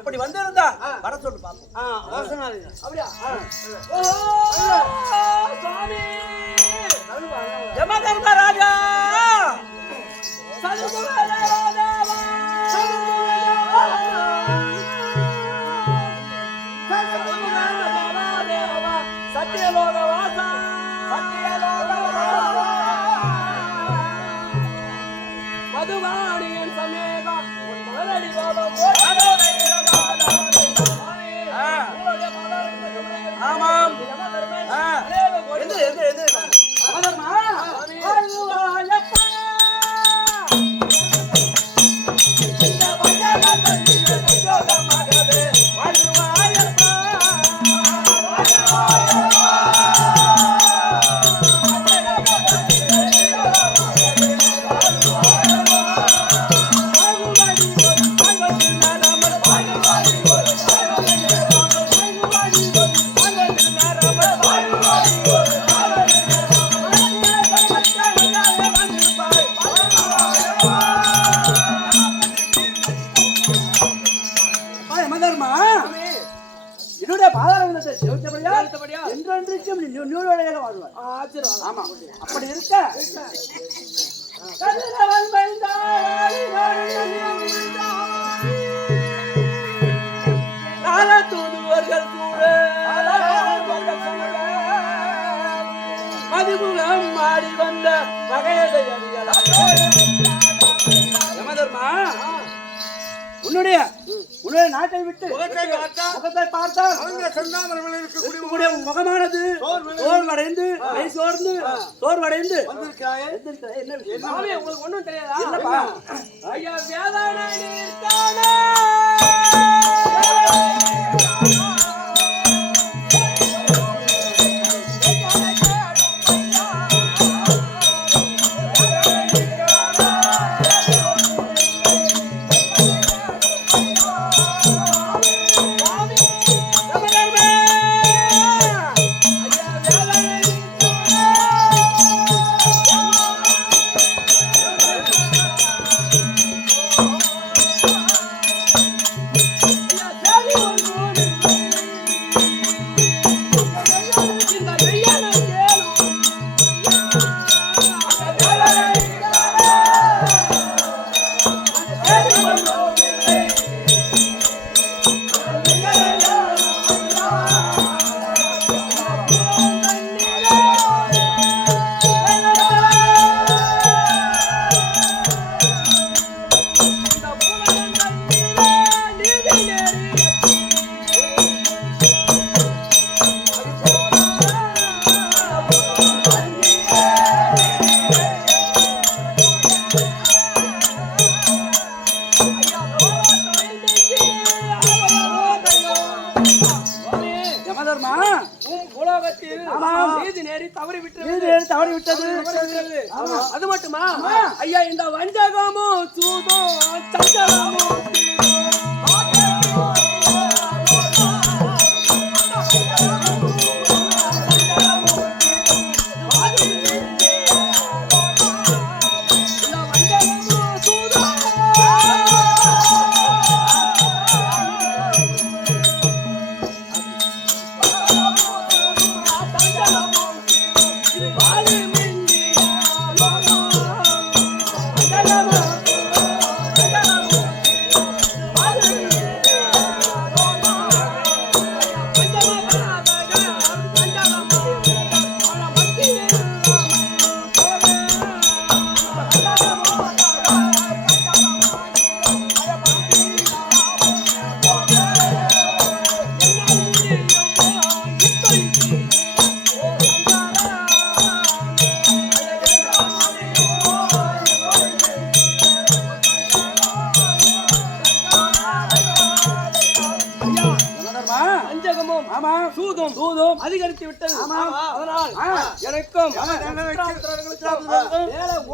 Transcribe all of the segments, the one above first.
அப்படி வந்திருந்தா வர சொல்லு பாப்போம். அப்படியா? சுவாமி யம தர்மராஜா சத்தியலோக வாசா மதுவாணியன் சமேகா உன் மலரடி பாதம் ஆமாம். அப்படி இருக்க தூதுவர்கள் கூட மதுமுகம் மாறி வந்த வகையதை யமதர்மா உன்னுடைய நாட்டை விட்டு முகத்தை பார்த்தால் முகமானது சோர்வடைந்து என்ன உங்களுக்கு ஒண்ணும் தெரியாதா? ஐயா வேதான அது மட்டுமா ஐயா இந்த வஞ்சகமோ சூதோ சஞ்சலமோ அதிகரித்து விட்டது. அதனால் எனக்கும்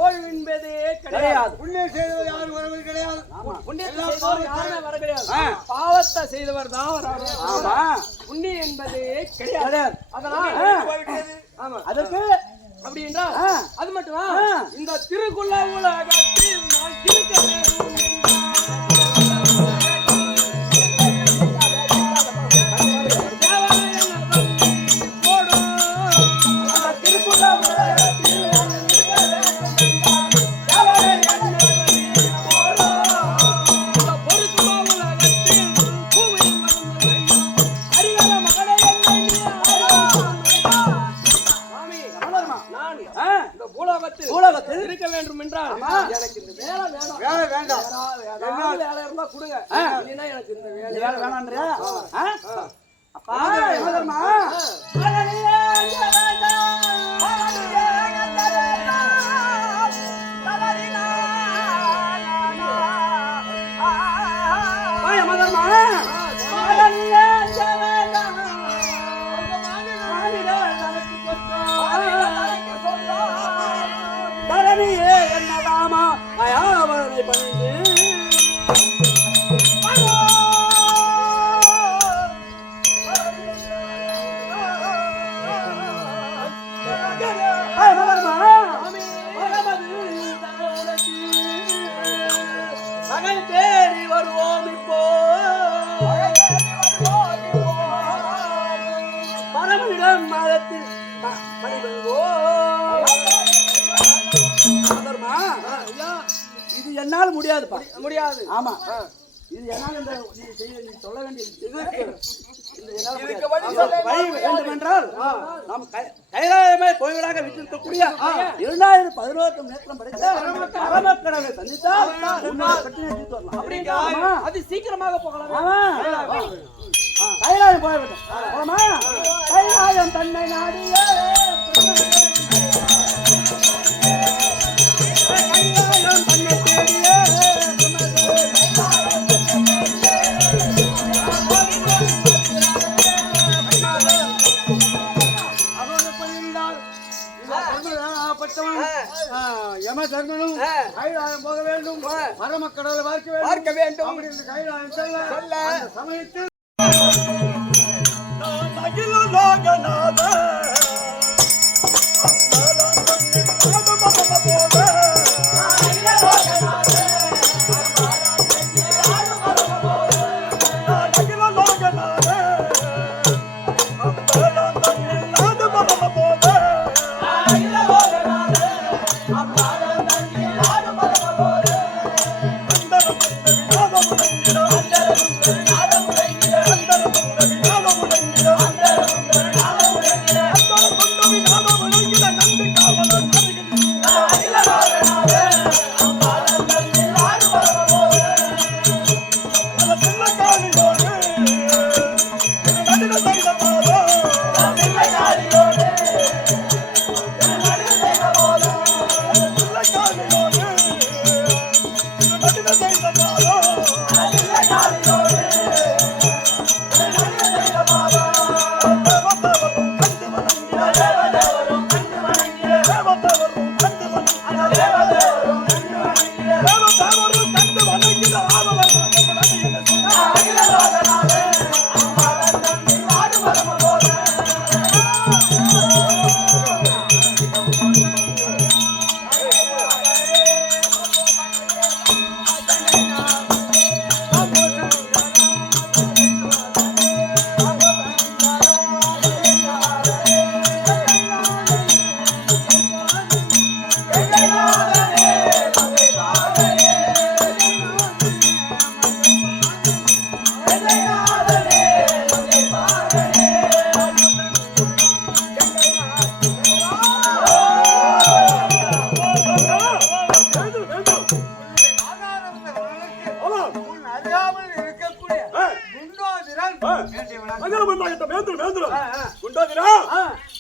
ஓய்வு என்பதே கிடையாது. புண்ணியம் செய்தவர் யாரும் வரவது கிடையாது. பாவத்தை செய்தவர் தான் புண்ணியம் என்பதே கிடையாது. அதனால் அதற்கு அப்படி என்றால் அது மட்டுமா இந்த திருக்குள்ள உலகத்தில் நான் இருக்க வேண்டும் கொடுங்க இல்லைன்னா எனக்கு இந்த வேலை வேலை வேணான்றியா? அப்பா யமதர்மா தரணியே என்னதாமா அயாவனை பணிந்து மகன் தேடி வருவோம் இப்போ பரமனிடம் மதத்தில் இது என்னால் முடியாதுப்பா. முடியாது. ஆமா இது என்னால் நீ சொல்ல வேண்டிய வேண்டுமென்றால் நாம் கைலாயமே கோயிலாக விட்டிருக்கக்கூடிய 2011 நேற்றம் படைத்த பரமக்கடவுளை சந்தித்தால் அது சீக்கிரமாக போகலாம். கைலாயம் போய்விட்டோம். கைலாயம் தன்னை நாடியே கைலாயம் தன்னை தேடியே யம தர்மனும் கைலாயம் போக வேண்டும், பரமக்கடவுளை பார்க்க வேண்டும். கைலாயம் சொல்ல சமயத்தில் அகில லோகநாத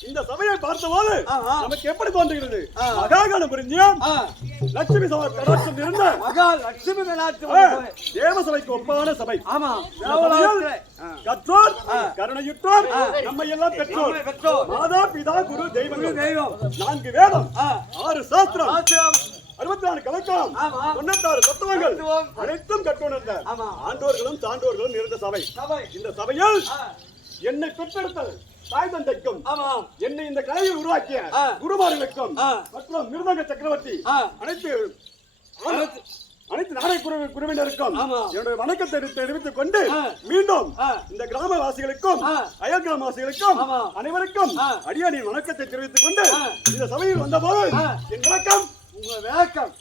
இந்த சபையை பார்த்தபோது நமக்கு எப்படி தோன்றுகிறது? மகாகணம் புரிஞ்சியம் லட்சுமி கடாட்சம் இருந்த லட்சுமி தேவ சபைக்கு ஒப்பான சபை. கற்றோர் கருணையுற்றோர் நம்மை எல்லாம் பெற்றோர் மாதா பிதா குரு தெய்வம் 4 வேதம் 6 சாஸ்திரம் 64 கலக்கம் 96 தத்துவங்கள் அனைத்தும் கற்றுணர்ந்த ஆண்டோர்களும் சான்றோர்களும் இருந்த சபை. இந்த சபையில் என்னை பெற்றெடுத்தது தாய் தந்தைக்கும் என்னை இந்த கலையை உருவாக்கிய குருமார்களுக்கும் மற்றும் மிருதங்க சக்கரவர்த்தி அனைத்து நாடக குழுவினருக்கும் என்னுடைய வணக்கத்தை தெரிவித்துக் கொண்டு மீண்டும் இந்த கிராமவாசிகளுக்கும் அயல் கிராமவாசிகளுக்கும் அனைவருக்கும் அடியானின் வணக்கத்தை தெரிவித்துக் கொண்டு இந்த சபையில் வந்தபோது என் விளக்கம் உங்க விளக்கம்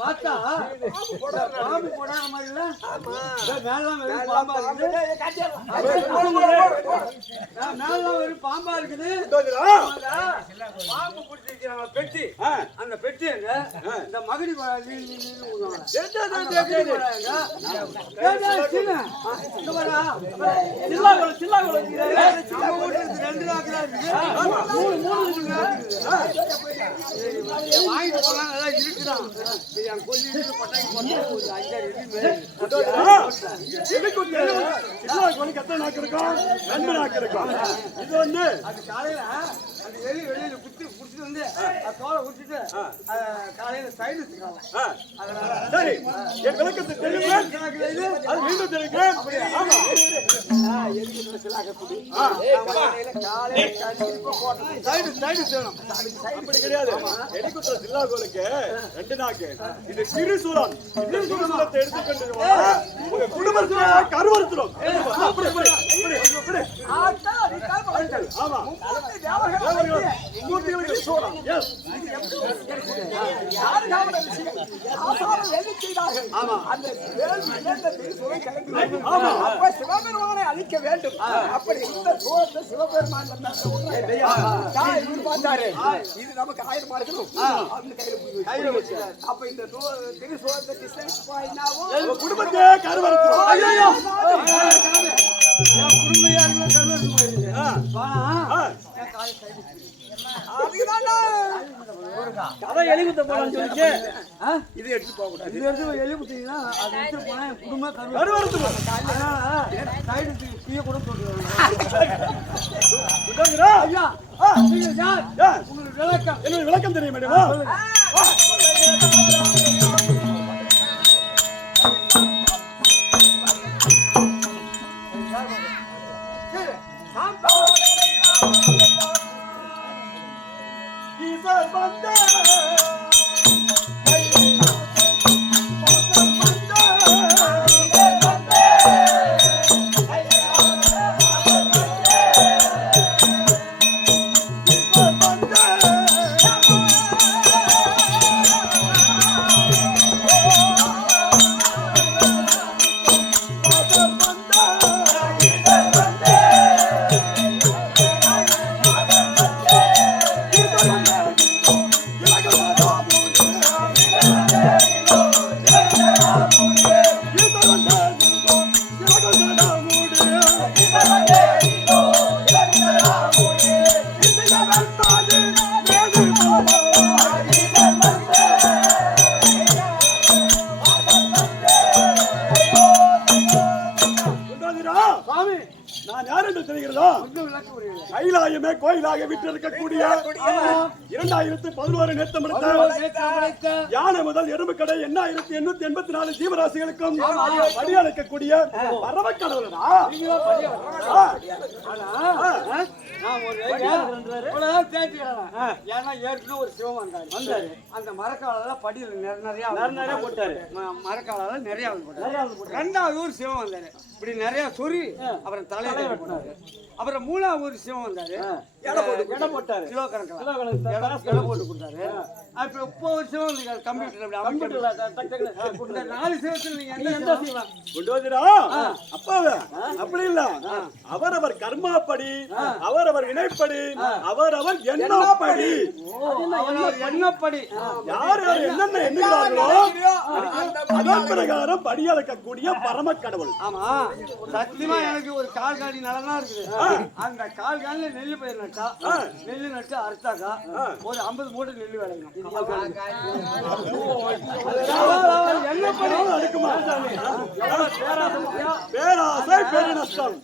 பார்த்தா பாம்பு போடாத மாதிரி இல்ல மேலாம் வெறும் பாம்பா இருக்குது மேலாம் வெறும் பாம்பா இருக்குது பாம்பு பிடிச்சிருக்கிறாங்க பெட்டி அந்த பெட்டி இந்த மகடி வாங்கிட்டு போனா நல்லா இருக்குதான் என் கொல்லி பட்டாக்கி போட்டு ஒரு 5-6 கத்த நாக்கு இருக்கும் 2 நாக்கு இருக்கும் இது வந்து அது காலையில அந்த எலி வெளியில புடிச்சிட்டு வந்து தோலை விட்டுட்டு காலையில சைடு வச்சுக்கலாம் சரி என் விளக்கத்தை தெரியுமா அது மீண்டும் தெரியுங்க அப்படி கிடையாது எலிக்குத்துற சில்லாகோலுக்கு 2 நாக்கு இது சிறுசூலம் சிறுசூலத்தை எடுத்துக்கொண்டு உங்க குடும்பத்துல கருவறுத்துடும் ஆமா மூர்த்திகளுக்கு சூலம் எஸ் சிவபெருமானை அழிக்க வேண்டும் அப்படி இந்த சோழத்தை சிவபெருமான் பார்த்தாரு இது நமக்கு ஆயிரமா இருக்கணும் கையில வச்சு அப்ப இந்த திரு சோழத்தை கிருஷ்ணன் குடும்பத்தை கருவறுத்துடும் எலிகுத்த போலான்னு சொல்லிச்சு இது எடுத்து போக கூடாது இது எடுத்து எலிகுத்தீங்கன்னா அது எடுத்து போனா என் குடும்பம் கூட உங்களுக்கு விளக்கம் என்னோட விளக்கம் தெரியும் மேடம் கைலாயமே கோயிலாக விட்டிருக்கக்கூடிய 2011 நேத்தமிடத்த யானை முதல் எறும்பு கடை 8884 ஜீவராசிகளுக்கும் படி அளிக்கக்கூடிய பரவக்கடவுளா ஒரு சிவம் வந்தாரு அந்த மரக்கால படியில நிறைய போட்டாரு மரக்கால நிறைய போட்டாரு 2வது ஒரு சிவம் வந்தாரு இப்படி நிறைய சொறி அப்புறம் தலையில போட்டாரு அப்புறம் 3வது ஒரு சிவம் வந்தாரு எடை போட்டாரு கிலோ கணக்கில் போட்டு கொடுத்தாரு அப்புறம் இப்போ ஒரு சிவம் கம்ப்யூட்டர்ல 4 சிவத்தில் நீங்க எந்த சிவம் கொண்டு வந்துடா அப்பாவே அப்படி இல்ல அவரவர் கர்மாப்படி அவரவர் வினைப்படி அவரவர் எண்ணப்படி எண்ணப்படி யார் யார் என்னென்ன எண்ணுகிறார்களோ அதன் பிரகாரம் படி அளக்கக்கூடிய பரம கடவுள். ஆமா சத்தியமா எனக்கு ஒரு கால்காடி நலனா இருக்குது அந்த கால்காலில நெல்லு பயிர் நட்டா நெல்லு நட்டு அறுத்தாக்கா ஒரு 50 மூட்டை நெல்லு விளையணும் எண்ணப்படி அடுக்குமா பேராசை பெருநஷ்டம்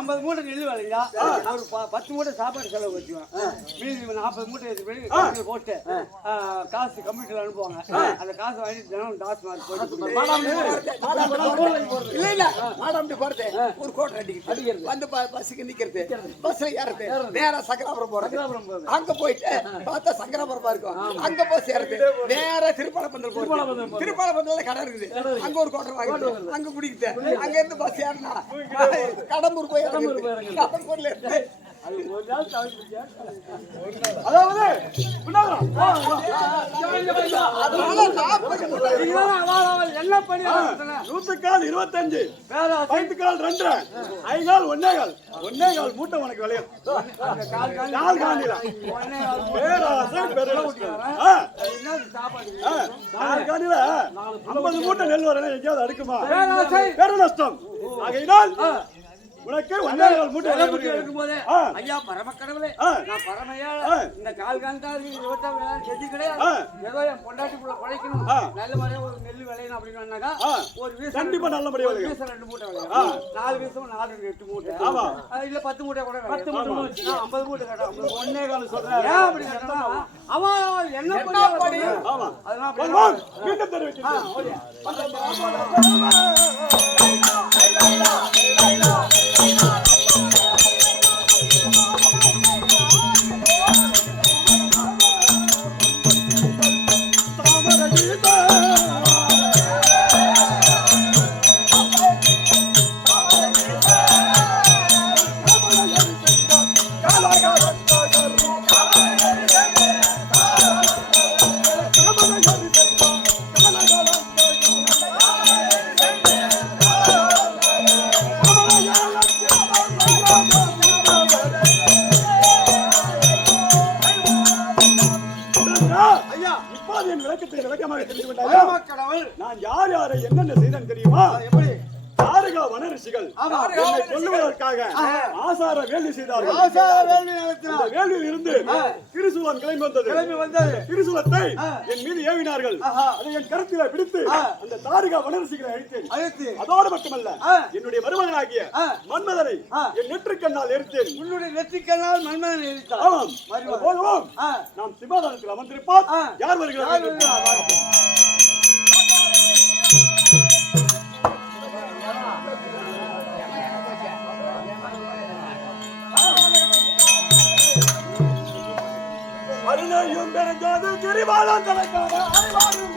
50 மூட்டை நெல்லு விளையா ஒரு 10 மூட்டை சாப்பாடு செலவு வச்சுவேன் மீதி 40 மூட்டை எடுத்து போட்டு காசு கம்ப்யூட்டர்ல அனுப்புவாங்க அந்த காசு வாங்கி தினம் டாஸ் மார்க் போட்டு இல்ல இல்ல மாடம் போறது ஒரு கோட்டை அடிக்கிறது வந்து பஸ்ஸுக்கு நிக்கிறது பஸ்ல ஏறது நேரா சங்கராபுரம் போறது அங்க போயிட்டு பார்த்தா சங்கராபுரமா இருக்கும் அங்க போய் சேருது நேரா திருப்பாலப்பந்தல் போறது திருப்பாலப்பந்தல்ல கடை இருக்குது அங்க ஒரு கோட்டை வாங்கிட்டு அங்க குடிக்கிட்டு அங்க இருந்து பஸ் ஏறினா கடம்பூர் போய் கடம்பூர்ல இருந்து அதாவது என்ன பண்ணி 125 5 2 5 1 மூட்டை உனக்கு விளையும் கால் காண்டில கால் காண்டில 50 மூட்டை நெல் வரணும் எங்கேயாவது அடுக்குமா பெரு நஷ்டம் ஆகையினால் உனக்கு 1 மூட்டை எடுக்கும் போதே ஐயா பரமக்கடவுளே நான் பரமையால இந்த கால் காண்டாது 27 செடி கிடையாது ஏதோ என் பொண்டாட்டிக்குள்ள குழைக்கணும் நல்ல மாதிரியா ஒரு நெல் விளையணும் அப்படின்னு ஒரு வீசம் கண்டிப்பா நல்லபடியா விளையும் வீசம் 2 மூட்டை விளையும் 4 வீசம் 4 8 மூட்டை ஆமா இல்ல 10 மூட்டை கூட 10 மூட்டை 50 மூட்டை கேட்டா 1 கால் சொல்றேன் ஏன் அப்படி கேட்டா அவன் என்ன பண்ணி ஆமா அதனால மீண்டும் தெரிவிக்கிறேன் நான் யார் யாரை என்னென்ன செய்தேன் தெரியுமா? தாரகா வன ரிஷிகள் கொல்லுவதற்காக ஆசார வேள்வி செய்தார்கள். அந்த வேள்வியில் இருந்து திருசூலம் கிளம்பி வந்தது. திருசூலத்தை என் மீது ஏவினார்கள். அதை என் கருத்தில பிடித்து அந்த தாரகா வன ரிஷிகளை அழித்தேன். அதோடு மட்டுமல்ல, என்னுடைய மருமகனாகிய மன்மதனை என் நெற்றிக்கண்ணால் எரித்தேன். உன்னுடைய நெற்றிக்கண்ணால் மன்மதனை எரித்தார். ஆமாம். போதும். நாம் சிவாதானத்தில் அமர்ந்திருப்போம். யார் வருகிறார்கள்? அருளையும் பெருந்தோது கிரிபாலம் தலைக்கான அறிவாரும்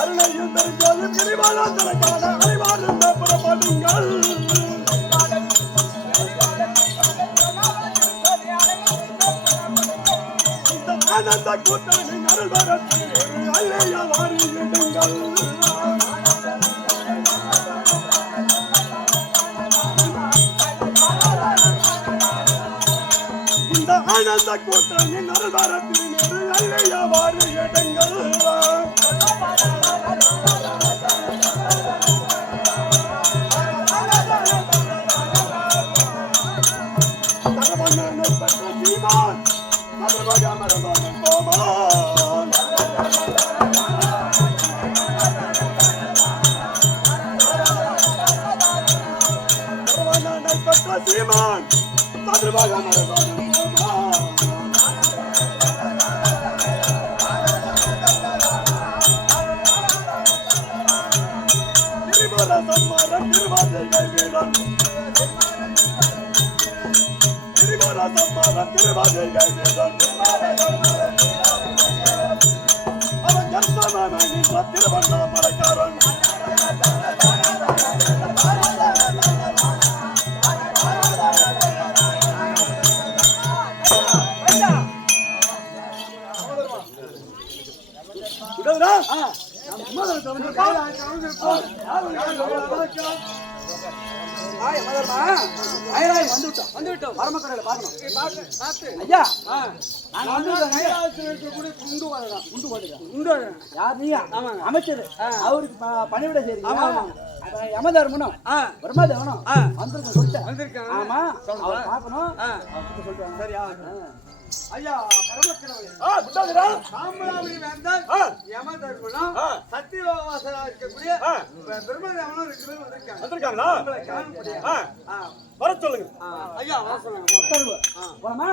அருளையும் பெருந்தோது கிரிபாலம் தலைக்கான அறிவாரும் புறப்படுங்கள். இந்த ஆனந்த கூட்டணின் அருள் வரத்தில் அல்லையா வாரியிடுங்கள். ஆனந்த கூட்டணின் அருள்வாரத்தின் அல்லையா வாரியிடுங்கள். சரவணனை பெற்ற சீமான் சர்வக மரபன் கோமான். சரவணனை பெற்ற சீமான் சர்வக மரபன் அவன் திருவண்ணாமலைக்காரன். அமைச்சர் அவருக்கு பணிவிட செய்யுங்க. யமதர்மனும் பிரம்மதேவனும் வந்திருக்கேன். ஆமா, பார்க்கணும் சொல்லிட்டு சரியா? ஐயா பரமக்கடவுளே, சாம்பலாவளி வேந்தால் யமதர்மனும் சத்தியவாசலா இருக்கக்கூடிய பிரம்மதேவனும் 2 பேரும் வந்திருக்காங்களா? வர சொல்லுங்க. ஐயா வர சொல்லுங்க. போலாமா?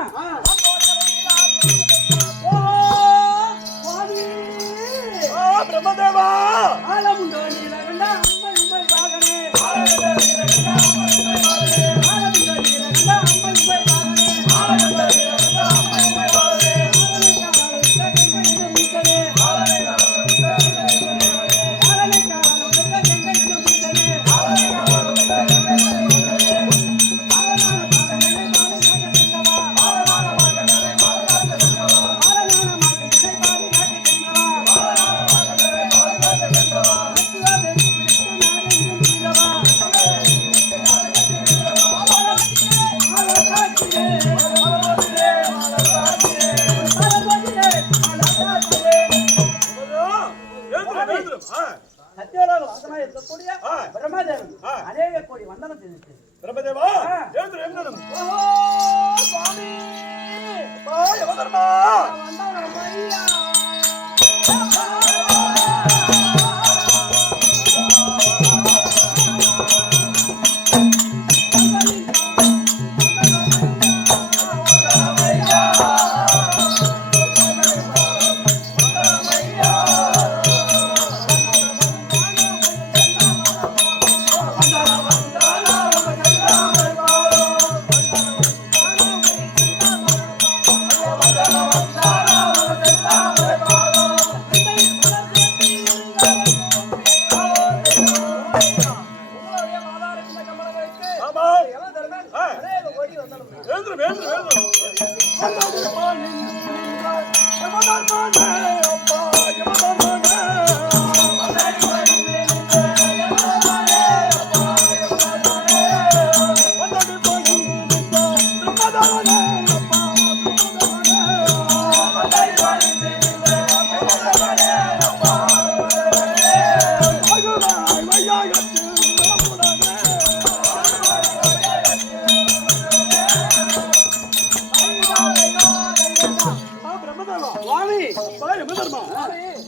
பிரம்மதேவா ஆலமுண்டோ நீலகண்ட அம்மன் உமை வாகனே. எழுந்திரும். சத்தியலோக வாசனா இருக்கக்கூடிய பிரம்மதேவன் அநேக கோடி வந்தனம் செய்து பிரம்மதேவா எழுந்திரும் எழுந்திரும். ஓ சுவாமி அப்பா யமதர்மா வந்தனம் ஐயா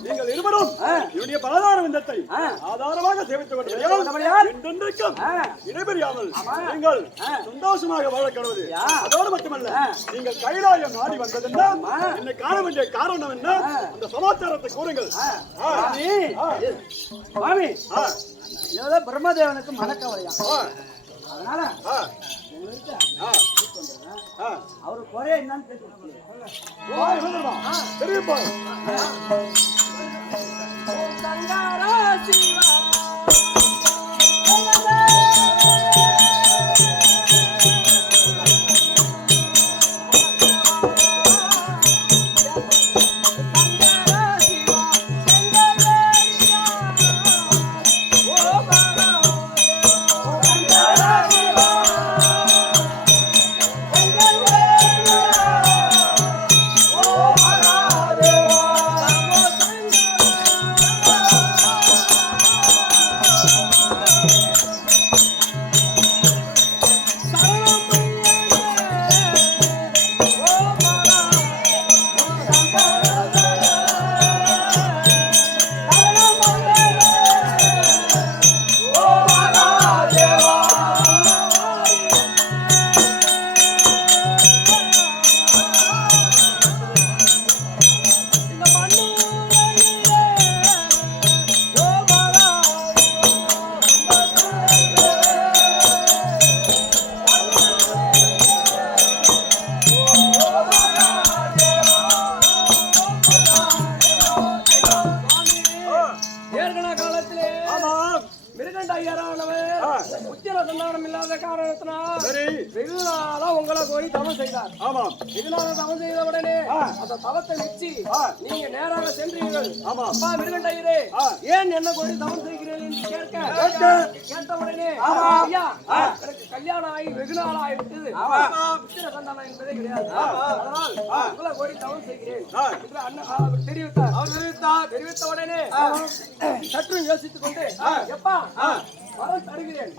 நீங்கள் இருவரும் என்னுடைய பாதார விந்தத்தை ஆதாரமாக சேவித்துக் கொண்டிருக்கும் இடைபெறியாமல் நீங்கள் சந்தோஷமாக வாழ கடவுது. அதோடு மட்டுமல்ல, நீங்கள் கைலாயம் நாடி வந்ததென்ன, என்னை காண வேண்டிய காரணம் என்ன, அந்த சமாச்சாரத்தை கூறுங்கள். சுவாமி ஏதோ பிரம்மதேவனுக்கு மனக்கவலையா, அதனால அவரு குறைய என்னன்னு தெரியுமா? உங்களை கோரி தவம் செய்தார். இதனால தவம் செய்த உடனே அந்த தவத்தை நிச்சு நீங்க நேராக சென்றீர்கள். அப்பா மிருகண்டையரே, ஏன் என்ன கோரி தவம் செய்கிறீர்கள் என்று கேட்ட உடனே, ஐயா எனக்கு கல்யாணம் ஆகி வெகு நாள் ஆகிவிட்டது, புத்திர சந்தானம் என்பதே கிடையாது, அதனால் உங்களை கோரி தவம் செய்கிறேன் என்று அண்ணன் தெரிவித்தார். தெரிவித்த உடனே சற்று யோசித்துக் கொண்டு, எப்பா வரம் தருகிறேன்,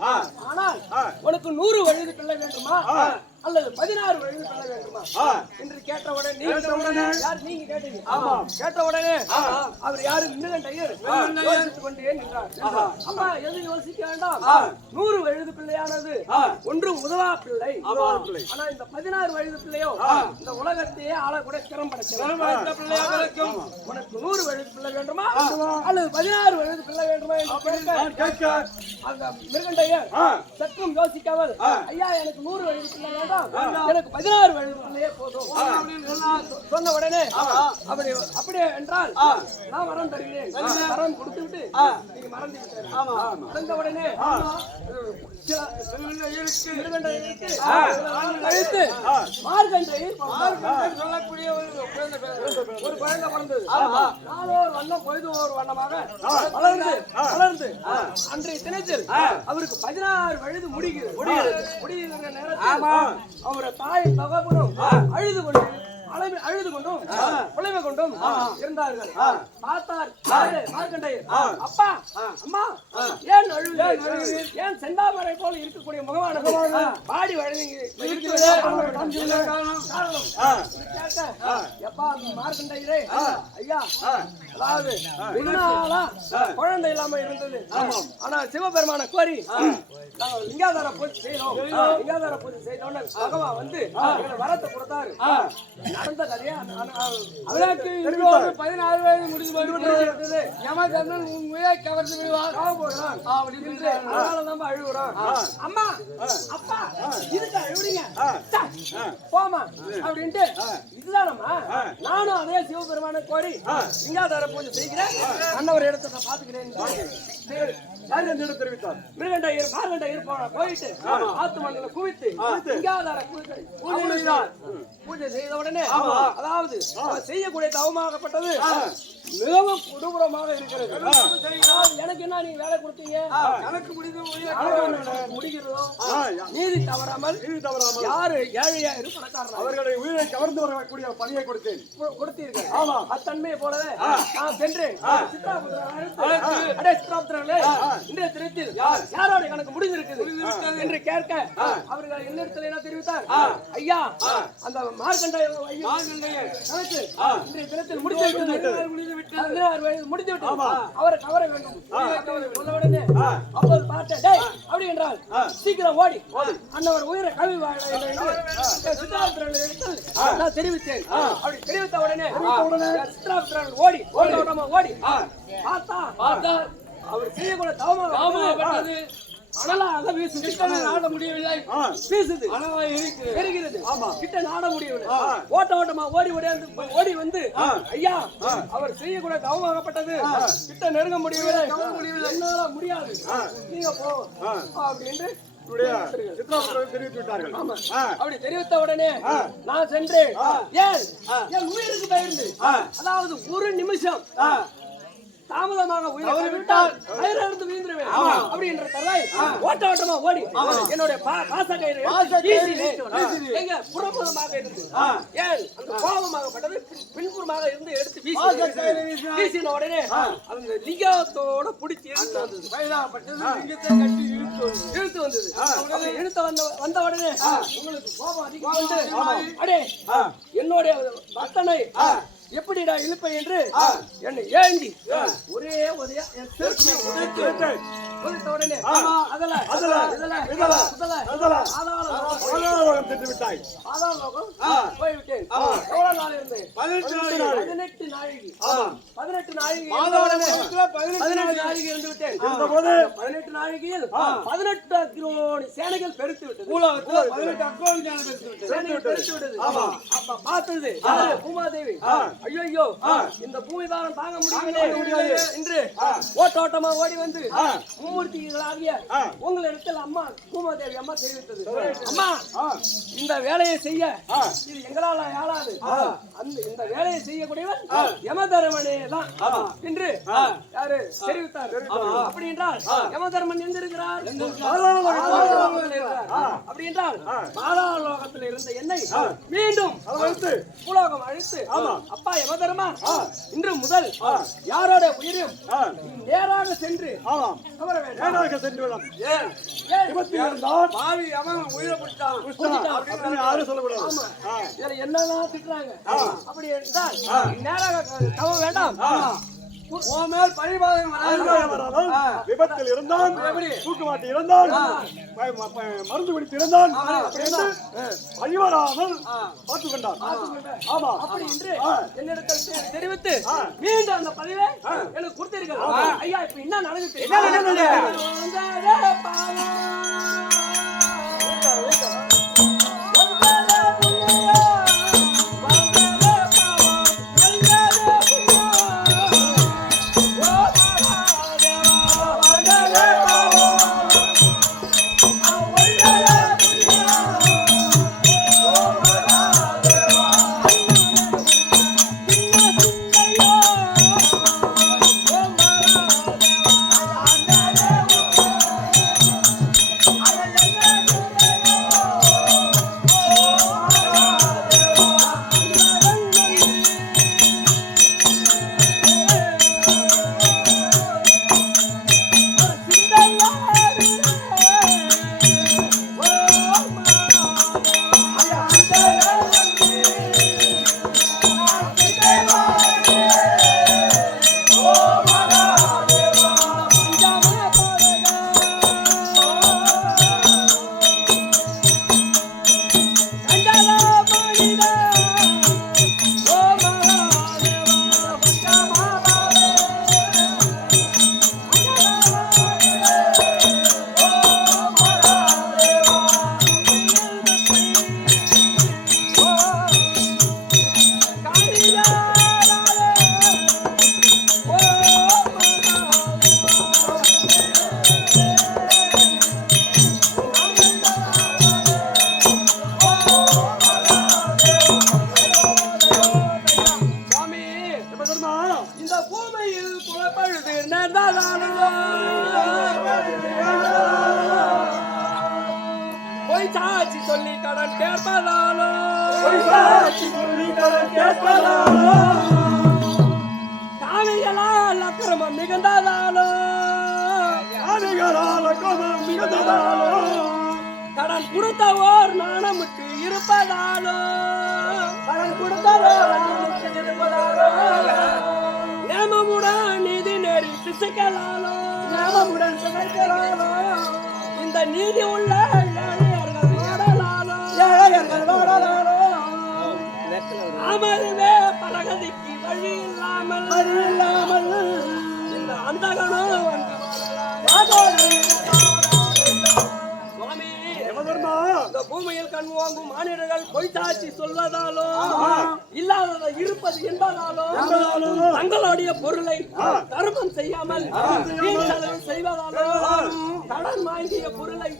ஆனால் உனக்கு 100 வயது பிள்ளை வேண்டுமா அல்லது 16 வயது பிள்ளை வேண்டுமா என்று கேட்ட உடனே நீங்க கேட்டீங்க. கேட்ட உடனே அவர் யாரு? மிருகண்டையர் யோசித்துக் கொண்டே நின்றார். அம்மா எது யோசிக்க வேண்டாம், 100 வயது பிள்ளையானது ஒன்று முதலா பிள்ளை, ஆனா இந்த 16 வயது பிள்ளையோ இந்த உலகத்தையே ஆளக்கூட திறம் படைத்த பிள்ளையாக இருக்கும். உனக்கு 100 வயது பிள்ளை வேண்டுமா அல்லது 16 வயது பிள்ளை வேண்டுமா என்று கேட்க அந்த மிருகண்டையர் சற்றும் யோசிக்காமல், ஐயா எனக்கு 100 வயது பிள்ளை வேண்டாம், எனக்கு 16 வயது பிள்ளையே போதும் சொன்ன உடனே அப்படியே என்றால் நான் வரம் தருகிறேன், வரம் கொடுத்து விட்டு நீங்க மறந்து விட்டாரு. மறந்த உடனே சொல்லக்கூடிய ஒரு குழந்தை பிறந்தது. நாளோர் வண்ணம் பொழுது ஒரு வண்ணமாக வளர்ந்து அன்றைய தினத்தில் அவருக்கு 16 வயது முடிகிற நேரத்தில் அவருடைய தாய் தகப்பனும் அழுது கொண்டு அழுது கொண்டும் புலமை கொண்டும் இருந்தார்கள். பார்த்தார் மார்க்கண்டேயர், அப்பா அம்மா ஏன் அழுது, ஏன் செந்தாமரை போல இருக்கக்கூடிய முகமானது பாடி வழங்கி எப்பா மார்க்கண்டேயரே, ஐயா அதாவது குழந்தை இல்லாம இருந்தது. ஆனா சிவபெருமான கோரி நாங்கள் லிங்காதார பூஜை செய்தோம். லிங்காதார பூஜை செய்தோன்னு பகவான் வந்து வரத்தை கொடுத்தாரு. நடந்த கதையா அதற்கு 16 வயது முடிந்து போய்விட்டது. யமதர்மன் உன் உயிரை கவர்ந்து விடுவார் போகிறான் அப்படின்னு அதனாலதான் அழுகுறோம். அம்மா அப்பா இதுக்கு அழுகுறீங்க போமா அப்படின்ட்டு இதுதானம்மா, நானும் அதே சிவபெருமான கோரி லிங்காதார பூஜை செய்கிறேன், அண்ணவர் இடத்தை பாத்துக்கிறேன் தெரிவித்தார். மிருகண்டையர் மார்கண்டையர் போயிட்டு ஆத்து மண்டல குவித்து லிங்காதார பூஜை செய்த உடனே அதாவது செய்யக்கூடிய தவமாகப்பட்டது மிகவும் கொடூரமாக இருக்கிறது. எனக்கு என்ன நீங்க வேலை கொடுத்தீங்க, கணக்கு முடிகிறதோ நீதி தவறாமல் யாரு ஏழையா பணக்காரர் அவர்களுடைய உயிரை கவர்ந்து வரக்கூடிய பணியை கொடுத்தீர்கள். அத்தன்மையை போலவே நான் சென்றேன். சித்ராபுத்திரர்களே, இன்றைய தினத்தில் யாரோட கணக்கு முடிந்திருக்குது என்று கேட்க அவர்கள் என்னிடத்தில் என்ன தெரிவித்தார், ஐயா அந்த மார்க்கண்டேய கணக்கு இன்றைய தினத்தில் முடிந்து விட்டது. அவரை கவர வேண்டும். அப்போது பார்த்தேன் அப்படி என்றால் சீக்கிரம் ஓடி அண்ணவர் உயிரை கவி வாழ நான் தெரிவித்தேன். அப்படி தெரிவித்த உடனே சித்ராபுத்திரர்கள் ஓடி ஓடி பார்த்தா அவர் செய்யக்கூட தவமாக அனலாக வீசுது. நாட முடியவில்லை, வீசுது, பெறுகிறது. கிட்ட நாட முடியவில்லை. ஓட்டமா ஓடி வந்து ஐயா அவர் செய்யக்கூட தவமாகப்பட்டது, கிட்ட நெருங்க முடியவில்லை, என்னால முடியாது, நீங்க போ அப்படின்னு தெரிவித்து விட்டார்கள். அப்படி தெரிவித்த உடனே நான் சென்றேன். என் உயிருக்கு பயந்து, அதாவது ஒரு நிமிஷம் தாமதமாக உயிரை விட்டால் கயிறிலிருந்து விழுந்துருவேன் அப்படி என்ற தருவாய் ஓட்டமா ஓடி என்னுடைய பாச கயிறு எங்க புறமுகமாக இருந்து ஏன் அந்த கோபமாகப்பட்டது பின்புறமாக இருந்து எடுத்து வீசின உடனே அந்த லிங்கத்தோட பிடிச்சி இழுத்து வந்தது. இழுத்து வந்த உடனே உங்களுக்கு கோபம் அதிகம் வந்து அடே என்னுடைய பக்தனை எப்படிடா இழுப்பை என்று என்னை ஏந்தி ஒரே உதயா உடனே போய்விட்டேன். எவ்வளவு நாள் இருந்தேன்? 18 நாழிகை. 18 நாழிகை இருந்து விட்டேன். 18 நாழிகையில் 18 அக்ரோணி சேனைகள் பெருத்து விட்டது. 18 அக்ரோணி சேனை பெருத்து விட்டது. அப்ப பார்த்தது பூமாதேவி, ஐயோ இந்த பூமிபாரம் தாங்க முடியவில்லை என்று ஓட்டமா ஓடி வந்து மும்மூர்த்திகளாகிய உங்களிடத்தில் அம்மா பூமாதேவி அம்மா தெரிவித்தது. அம்மா இந்த வேலையை செய்ய இது எங்களால் ஆளாது, இந்த வேலையை செய்யக்கூடியவர் யமதர்மனே தான் என்று யாரு தெரிவித்தார். அப்படி என்றால் யமதர்மன் எங்க இருக்கிறார்? அப்படி என்றால் பாதாளலோகத்தில் இருந்த என்னை மீண்டும் பூலோகம் அழைத்து அப்பா யமதர்மா இன்று முதல் யாரோட உயிரும் நேராக சென்று என்னதான் திட்டுறாங்க. அப்படி என்றால் நேராக தவ வேண்டாம், விபத்தில் இருந்தான், தூக்குமாட்டி இருந்தான், மருந்து குடித்து இருந்தான் அழிவராமல் பார்த்துக் கொண்டான். ஆமா அப்படி என்று என்னிடத்தில் தெரிவித்து மீண்டும் அந்த பதிவை எனக்கு கொடுத்திருக்கிறார். ஐயா இப்ப என்ன நடந்துச்சு? I இந்த பூமியில் குலப்பழுது நேர்ந்தாலும் பொய் சாட்சி சொல்லி கடன் கேட்பதாலும் காவிகளால் அக்கிரமம் மிகுந்ததாலும் கடன் கொடுத்தவோர் நாணமுட்டு இருப்பதாலும் நேமமுடன் நீதி நெறி பிசுக்கலாலும் இந்த நீதி உள்ள ஏழையர்கள் வாடலாலும் அமர்வே பரகதிக்கு வழி இல்லாமல் இந்த அந்தகனும் இந்த பூமியில் கண் வாங்கும் மாநிலங்கள் பொய் சாட்சி சொல்வதாலும் இல்லாததை இருப்பது என்பதாலும் தங்களுடைய பொருளை தர்மம் செய்யாமல் வீண் செய்வதாலும் கடன் வாங்கிய பொருளை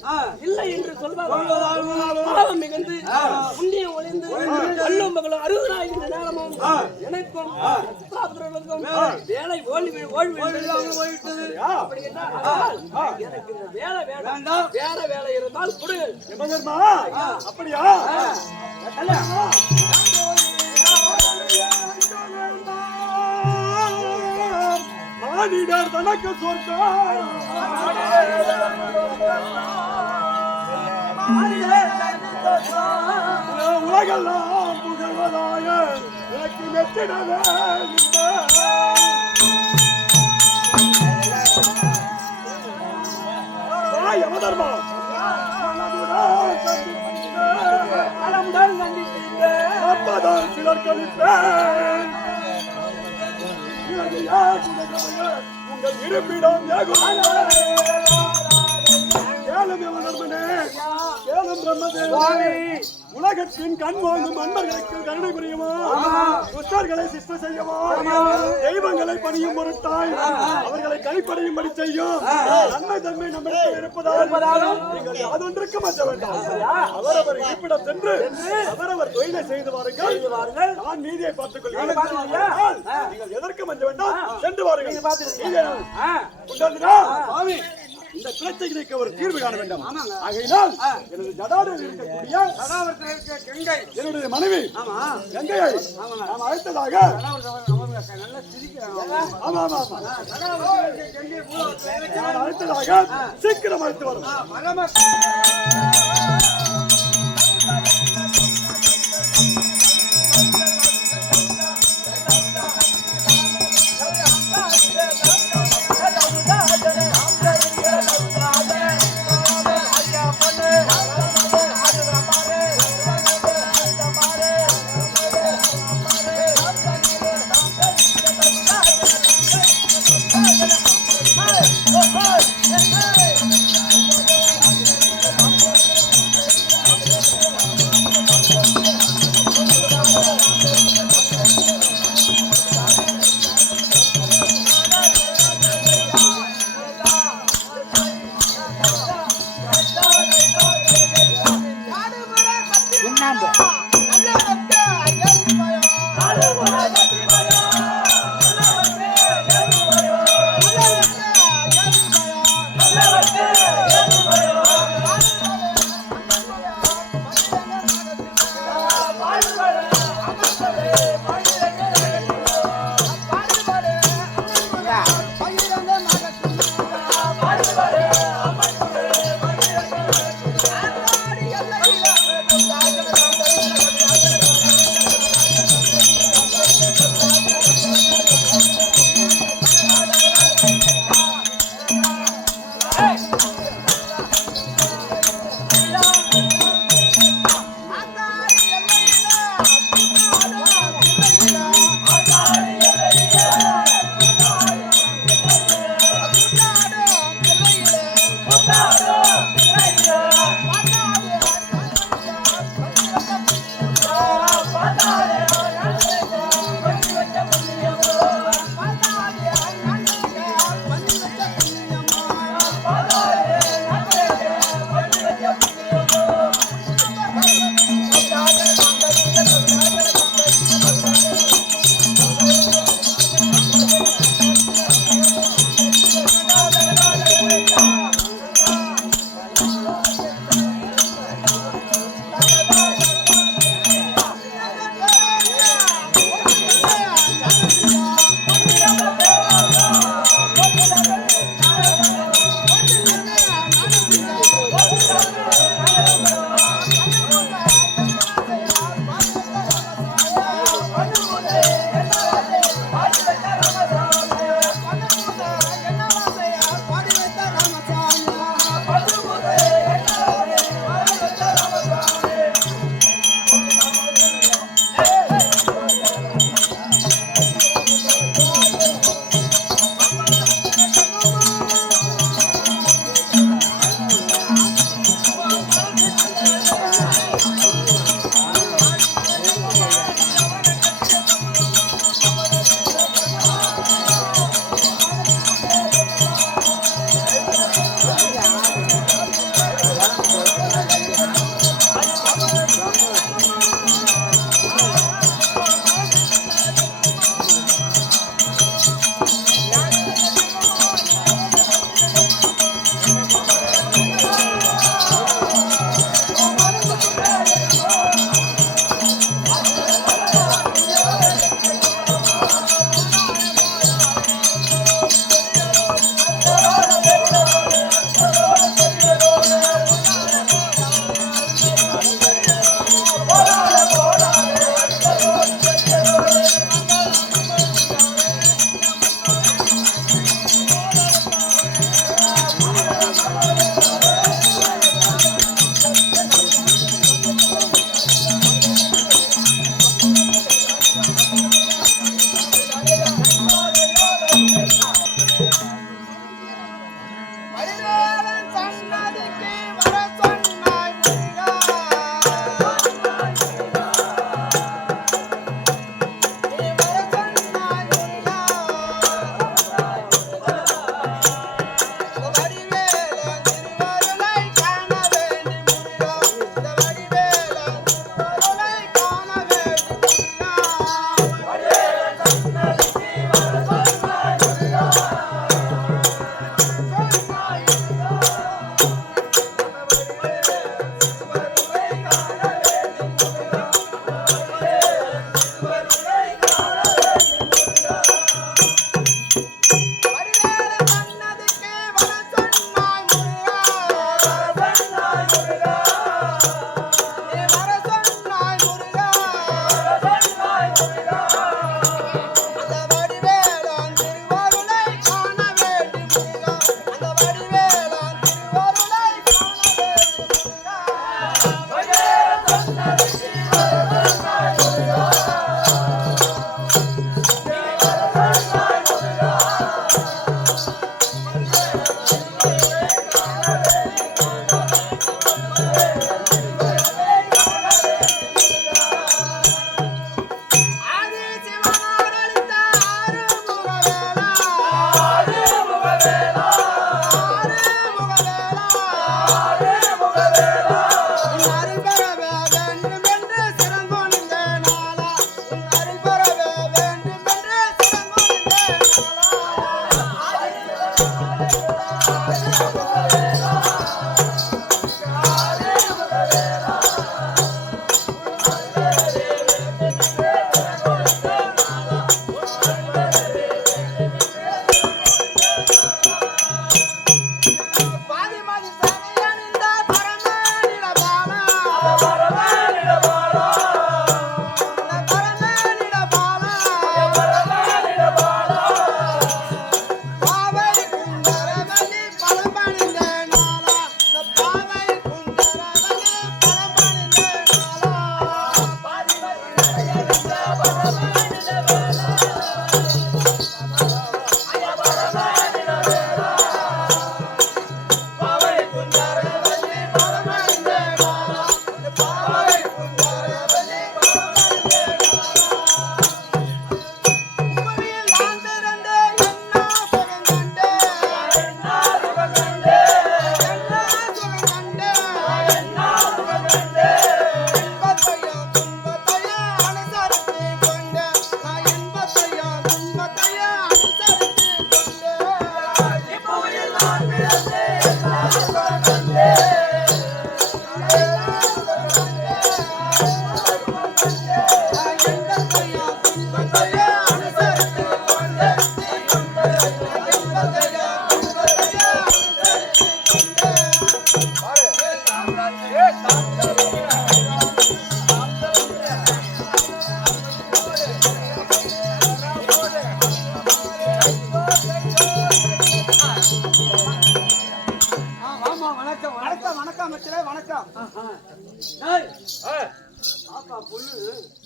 இல்லை என்று சொல்வதாலும் பாவம் மிகுந்து புண்ணியம் ஒளிந்து கல்லும் மகளும் 60,000 நேரமும் எனக்கும் வேலை போய்விட்டது. எனக்கு இந்த வேலை வேண்டாம், வேற வேலை இருந்தால் கொடு. அப்படியா? மானிடர் தனக்கு சொர்க்கம் உலகெல்லாம் புகழ்வதாக எனக்கு மெச்சிடவே யமதர்மா அப்பதான் சிலர் கழிப்பேன் உங்கள் இருப்பிடம் கேளும் யமதர்மனே, கேளும் பிரம்மதேவனே, உலகத்தின் கண் வாங்கும் அன்பர்களுக்கு கருணை புரியுமா, துஷ்டர்களை சிஷ்ட செய்யுமா, தெய்வங்களை பணியும் பொருட்டாய் அவர்களை கைப்படையும்படி செய்யும் நன்மை தன்மை நம்மிடத்தில் இருப்பதாலும் நீங்கள் யாதொன்றுக்கு மாற்ற வேண்டாம். அவரவர் இருப்பிடம் சென்று அவரவர் தொழிலை செய்து வாருங்கள். நான் நீதியை பார்த்துக் கொள்கிறேன். நீங்கள் எதற்கு மஞ்ச வேண்டாம், சென்று வாருங்கள். இந்த பிரச்சனைக்கு ஒரு தீர்வு காண வேண்டும். ஆகையினால் எனது ஜடாவில் இருக்கக்கூடிய கங்கை என்னுடைய மனைவி கங்கையை நாம் அழைத்ததாக அழைத்ததாக சீக்கிரம் அழைத்து வரும்.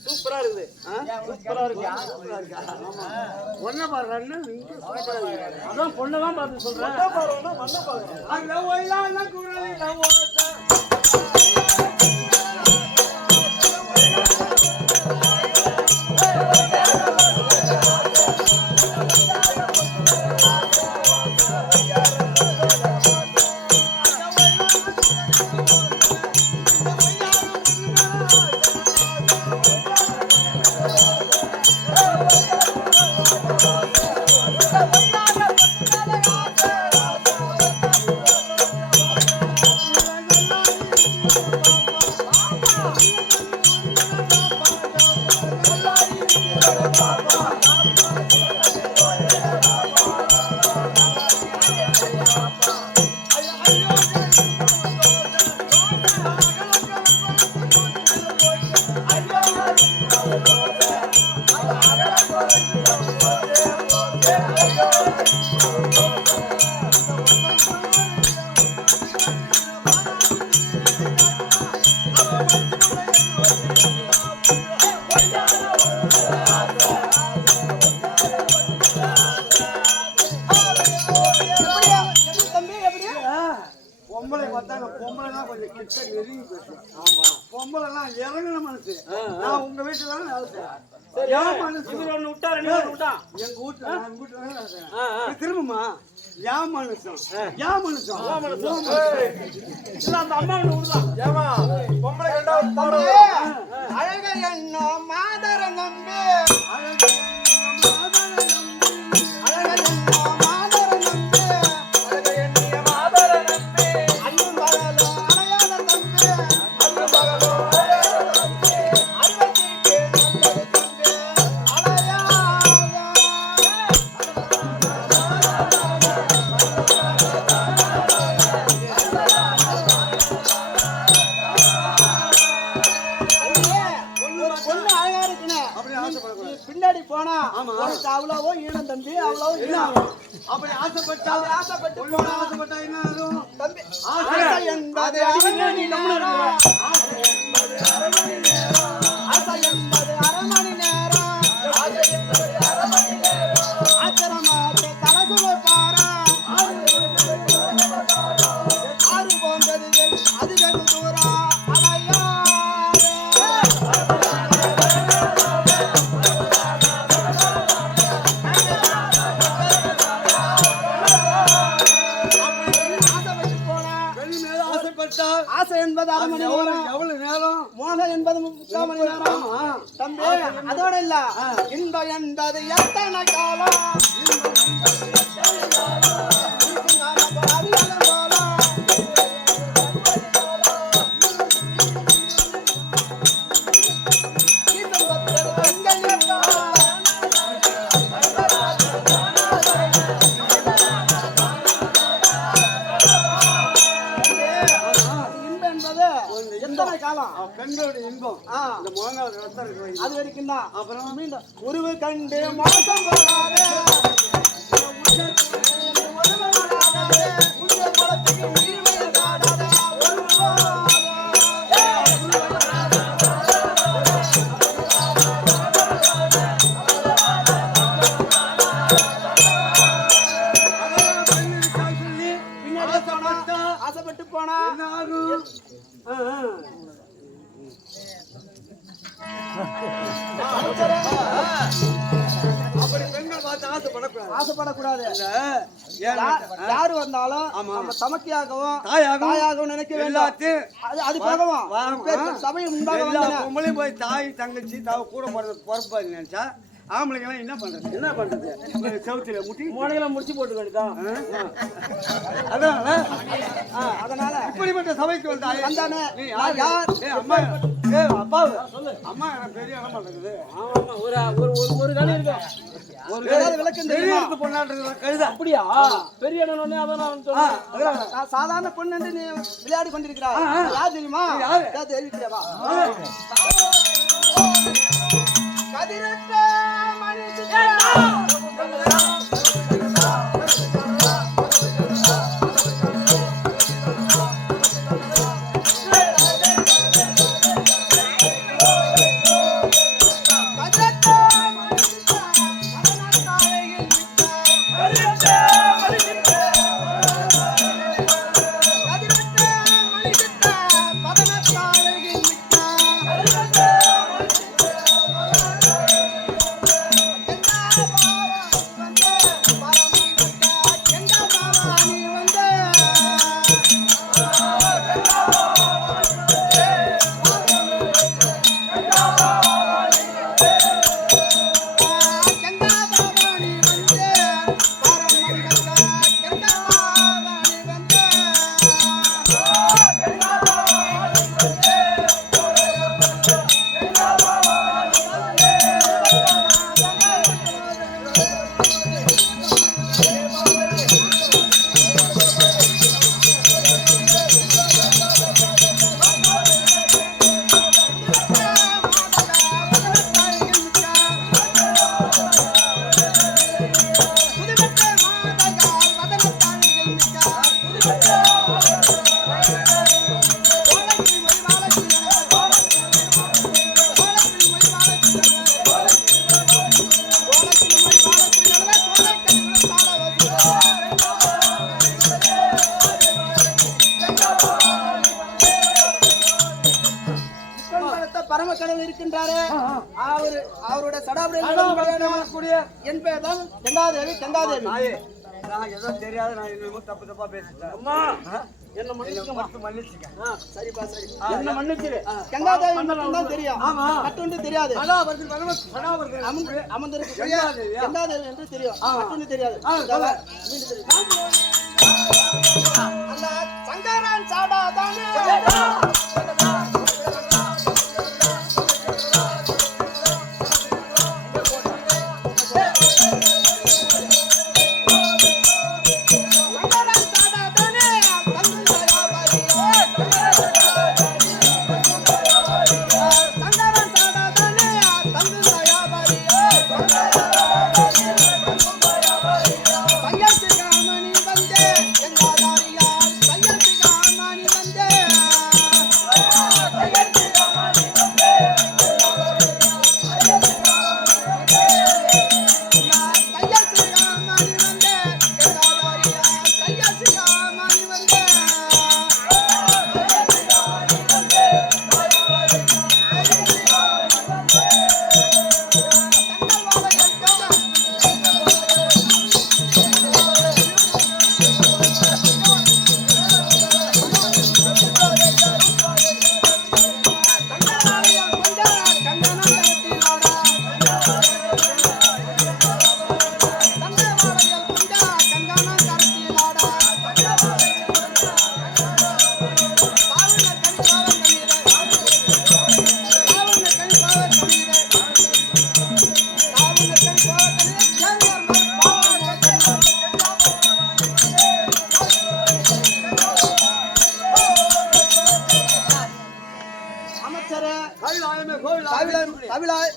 சூப்பரா இருக்குது. சூப்பரா இருக்கு. ஒன்ன பாருன்னு அதான் பொண்ணதான் பார்த்து சொல்றேன். மண்ணை பாருங்க. அந்த ஒயிலான குரலை கிட்ட நெருங்கி பேசுவேன். ஆமா பொம்பளை எல்லாம் இறங்கின மனசு. நான் உங்க வீட்டுல தான் வேலை செய்யறேன். ஒண்ணு விட்டா ரெண்டு ஒண்ணு விட்டா எங்க வீட்டுல எங்க வீட்டுல தான் வேலை செய்யறேன். திரும்பமா ஏன் மனுஷன் ஏன் மனுஷன் இல்ல அந்த அம்மா ஒண்ணு விடுதான். ஏமா பொம்பளை கண்டா அழக என்ன மாதர நம்பி பின்னாடி போனா உனக்கு அவ்வளவோ ஈனம் தம்பி அவ்வளவோ ஈனம் அப்படி ஆசைப்பட்டா ஆசைப்பட்டா என்ன ஆகும் தம்பி ஆசை என்பது அரமணி நேரம் ஆசை என்பது அரமணி நேரம் ஆச்சரமாச்சு கலசுவை பாரா ஆறு போன்றது அது வெகு தூரம் ஆசை என்பது அரை மணி நேரம் எவ்வளவு நேரம் மோகம் என்பது 3/4 மணி நேரம் தம்பி அதோட இல்ல இன்பம் என்பது எத்தனை காலம் பெண்களுடைய இன்பம் இந்த முழங்கால் ரத்தம் இருக்கு அது வரைக்கும் தான் அப்புறம் மீண்டும் உருவு கண்டு மோசம் போகாதே ஆசைப்பட்டு போனா என்ன ஆகும் அப்படி பெண்கள் பார்த்து ஆசைப்படக்கூடாது யாரு வந்தாலும் நம்ம தமக்கையாகவும் தாயாகவும் நினைக்க வேண்டாம் அது போகவும் சபை உண்டாக பொம்பளையும் போய் தாய் தங்கச்சி கூட பொறுப்பா நினைச்சா ஆம்பளைங்க என்ன பண்றது செவுத்துல முட்டி மூளையில முடிச்சு போட்டு வேண்டியதான் அதனால இப்படிப்பட்ட சபைக்கு வந்தானே அம்மா அப்பா அம்மா எனக்கு பெரிய இடம் பண்றது ஒரு கணி இருக்கும் விளக்கு பொண்ணான்றது கழுத அப்படியா பெரிய இடம் அதான் சாதாரண பொண்ணு நீ விளையாடி கொண்டிருக்கிறாய் யார் தெரியுமா யார் தெரிவிக்கிறவா கதிரட்ட இருக்கின்றாரு அவருடைய சடாபுடைய என் பெயர் தான் கங்காதேவி. நாயே, நான் ஏதோ தெரியாது, நான் இன்னமும் தப்பா பேசிட்டேன். அம்மா என்ன மன்னிச்சுக்க. சரிப்பா சரி. என்ன மன்னிச்சிரு. கங்காதேவி தான் தெரியும். ஆமா. மற்றொன்று தெரியாது. சடாவர்தன் அமர்ந்திருக்கக்கூடிய கங்காதேவி என்று தெரியும். மற்றொன்று தெரியாது. அந்த சங்கரன் சாடாதானே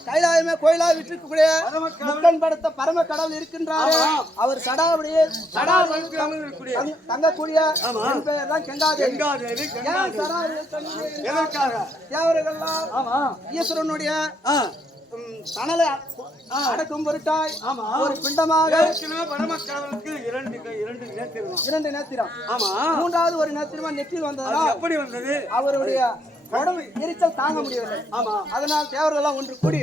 கைலாயமே கோயிலா விட்டிருக்கக்கூடிய முக்கன் படுத்த பரம கடவுள் இருக்கின்றாரு. அவர் சடாவுடைய தங்கக்கூடிய பெயர் தான் கங்காதேவி. தேவர்கள்லாம் ஈஸ்வரனுடைய தனலை அடக்கும் பொருட்டாய் ஒரு பிண்டமாக இரண்டு நேத்திரம், மூன்றாவது ஒரு நேத்திரமா நெற்றில் வந்ததா எப்படி வந்தது? அவருடைய உடம்பு எரிச்சல் தாங்க முடியவில்லை. அதனால் தேவர்கள் எல்லாம் ஒன்று கூடி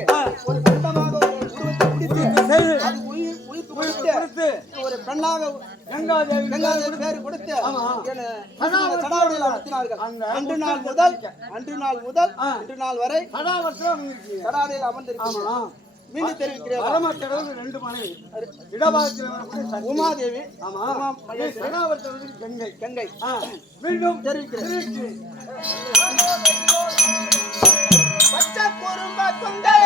ஒரு பிண்டமாக ஒரு உருவத்தை பிடித்து அது உயிர்ப்பு கொடுத்து ஒரு பெண்ணாக கங்காதேவி பேர் கொடுத்து சடாவடியில் அமர்த்தினார்கள். அன்று நாள் முதல் இன்று நாள் வரை சடாவடியில் அமர்ந்திருக்கிறார். மீண்டும் தெரிவிக்கிறேன். பரமக்கடவுள் ரெண்டு மனைவி, இடபாகத்தில் உமாதேவி, கங்கை. மீண்டும் தெரிவிக்கிறேன். பச்சை குறும்ப கொண்டே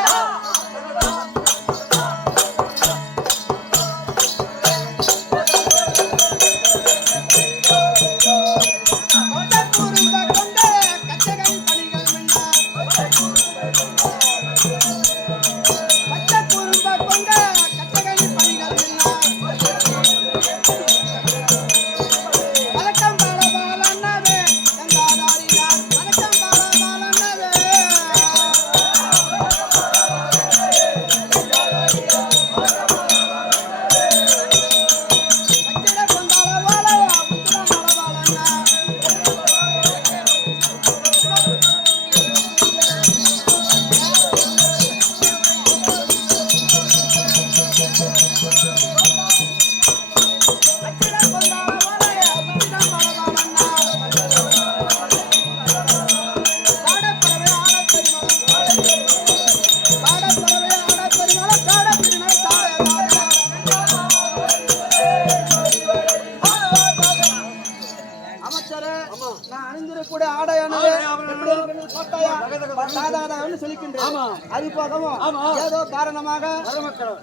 அது போகவும் ஏதோ காரணமாக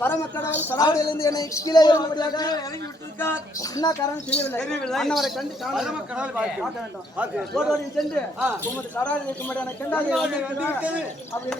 பரமக்கடவுள் சடாவடியிலிருந்து என்னை கீழே என்ன காரணம் தெரியவில்லை. அன்னவரை கண்டு பார்க்க வேண்டும். ஓடோடி சென்று உமது சடாவடியில் இருக்கும்படியான கெண்டாதி அப்படி